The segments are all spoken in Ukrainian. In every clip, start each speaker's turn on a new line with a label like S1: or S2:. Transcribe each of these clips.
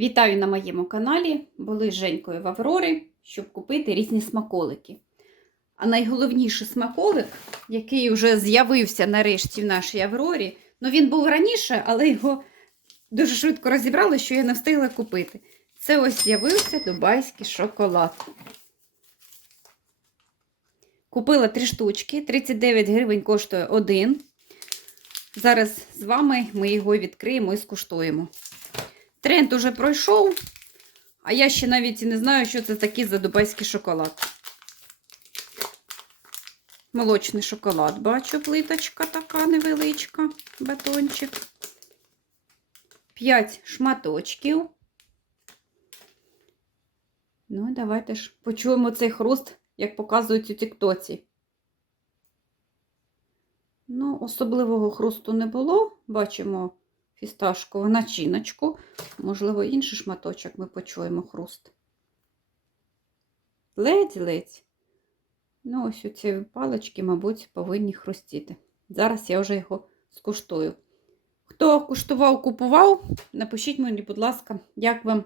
S1: Вітаю на моєму каналі. Були з Женькою в Аврорі, щоб купити різні смаколики. А найголовніший смаколик, який вже з'явився нарешті в нашій Аврорі, ну він був раніше, але його дуже швидко розібрали, що я не встигла купити. Це ось з'явився дубайський шоколад. Купила три штучки, 39 гривень коштує один. Зараз з вами ми його відкриємо і скуштуємо. Тренд уже пройшов, а я ще навіть і не знаю, що це такий за дубайський шоколад. Молочний шоколад, бачу, плиточка така невеличка, батончик. 5 шматочків. Ну, давайте ж почуємо цей хруст, як показують у Тіктоці. Ну, особливого хрусту не було. Бачимо фісташкову начиночку. Можливо, інший шматочок ми почуємо хруст. Ледь-ледь. Ну, ось оці палички, мабуть, повинні хрустіти. Зараз я вже його скуштую. Хто куштував, купував, напишіть мені, будь ласка, як вам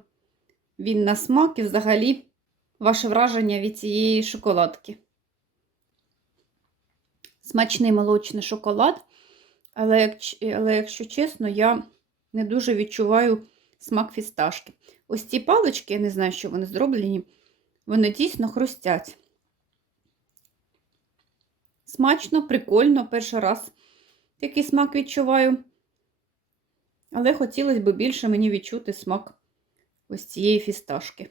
S1: він на смак і взагалі ваше враження від цієї шоколадки. Смачний молочний шоколад, але, але якщо чесно, я не дуже відчуваю смак фісташки. Ось ці палички, я не знаю, що вони зроблені, вони дійсно хрустять. Смачно, прикольно, перший раз такий смак відчуваю. Але хотілося б більше мені відчути смак ось цієї фісташки.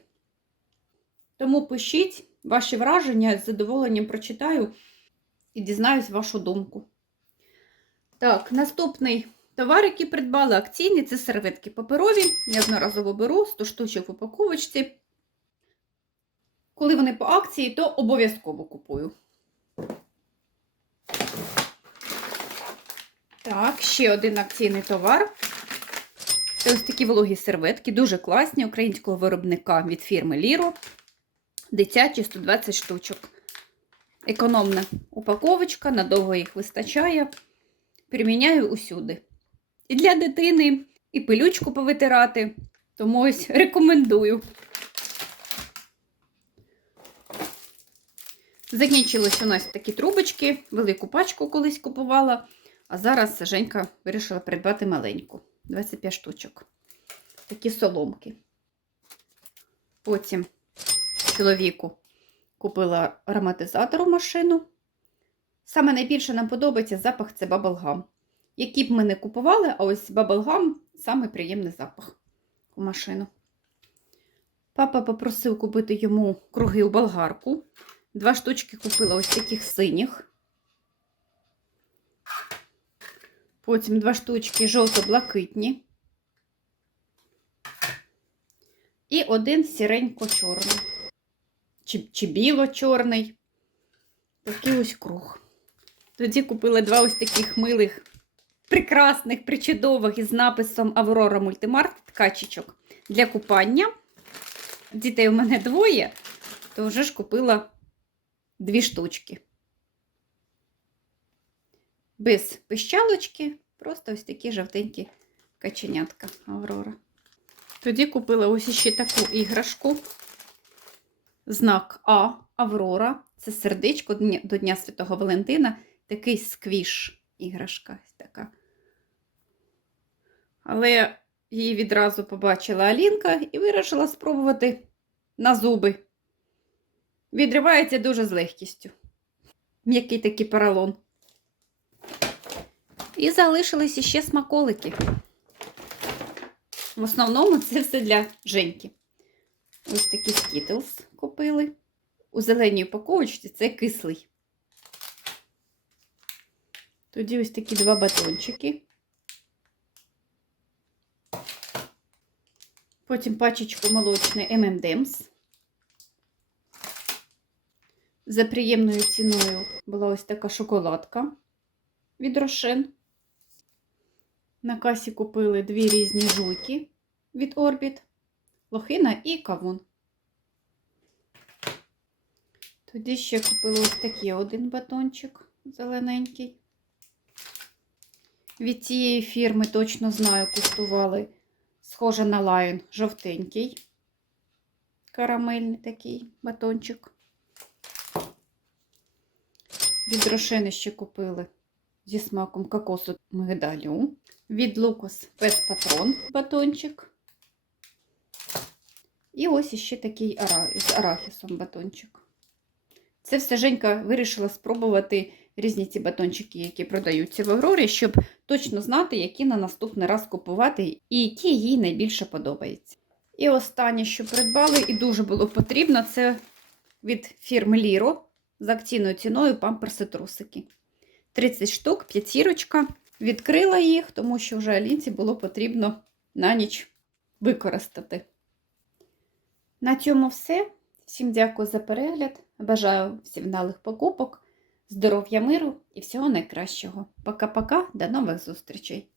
S1: Тому пишіть ваші враження, з задоволенням прочитаю і дізнаюсь вашу думку. Так, наступний товар, який придбала акційний, це серветки паперові. Я одноразово беру 100 штучок в упаковочці. Коли вони по акції, то обов'язково купую. Так, ще один акційний товар. Це ось такі вологі серветки, дуже класні українського виробника від фірми Ліро. Дитячі 120 штучок. Економна упаковочка, надовго їх вистачає. Приміняю усюди. І для дитини, і пилючку повитирати. Тому ось рекомендую. Закінчились у нас такі трубочки, велику пачку колись купувала, а зараз Женька вирішила придбати маленьку. 25 штучок. Такі соломки. Потім чоловіку купила ароматизатор у машину. Саме найбільше нам подобається запах це баблгам. Які б ми не купували, а ось баблгам саме приємний запах у машину. Папа попросив купити йому круги у болгарку. Два штучки купила ось таких синіх. Потім два штучки жовто-блакитні. І один сіренько-чорний. Чи, чи біло-чорний. Такий ось круг. Тоді купила два ось таких милих, прекрасних, причудових із написом Аврора Мультимарт ткачечок для купання. Дітей у мене двоє, то вже ж купила дві штучки. Без пищалочки, просто ось такі жовтенькі каченятка Аврора. Тоді купила ось ще таку іграшку. Знак А Аврора. Це сердечко до Дня Святого Валентина. Такий сквіш іграшка. така. Але її відразу побачила Алінка і вирішила спробувати на зуби. Відривається дуже з легкістю. М'який такий поролон. І залишилися ще смаколики. В основному це все для Женьки. Ось такі Skittles купили. У зеленій упаковочці це кислий. Тоді ось такі два батончики. Потім пачечку молочний M&M's. За приємною ціною була ось така шоколадка від Рошен. На касі купили дві різні жуйки від Орбіт, лохина і кавун. Тоді ще купили ось такий один батончик зелененький. Від цієї фірми точно знаю, куштували схоже на лайон, жовтенький, карамельний такий батончик. Від Рошени ще купили зі смаком кокосу мигдалю. Від Лукос Пес Патрон батончик. І ось іще такий з арахісом батончик. Це все Женька вирішила спробувати різні ці батончики, які продаються в Аврорі, щоб точно знати, які на наступний раз купувати, і які їй найбільше подобаються. І останнє, що придбали, і дуже було потрібно, це від фірми Ліро з акційною ціною памперси трусики. 30 штук, п'ятірочка. Відкрила їх, тому що вже Алінці було потрібно на ніч використати. На цьому все. Всім дякую за перегляд. Бажаю всім вдалих покупок, здоров'я миру і всього найкращого. Пока-пока, до нових зустрічей!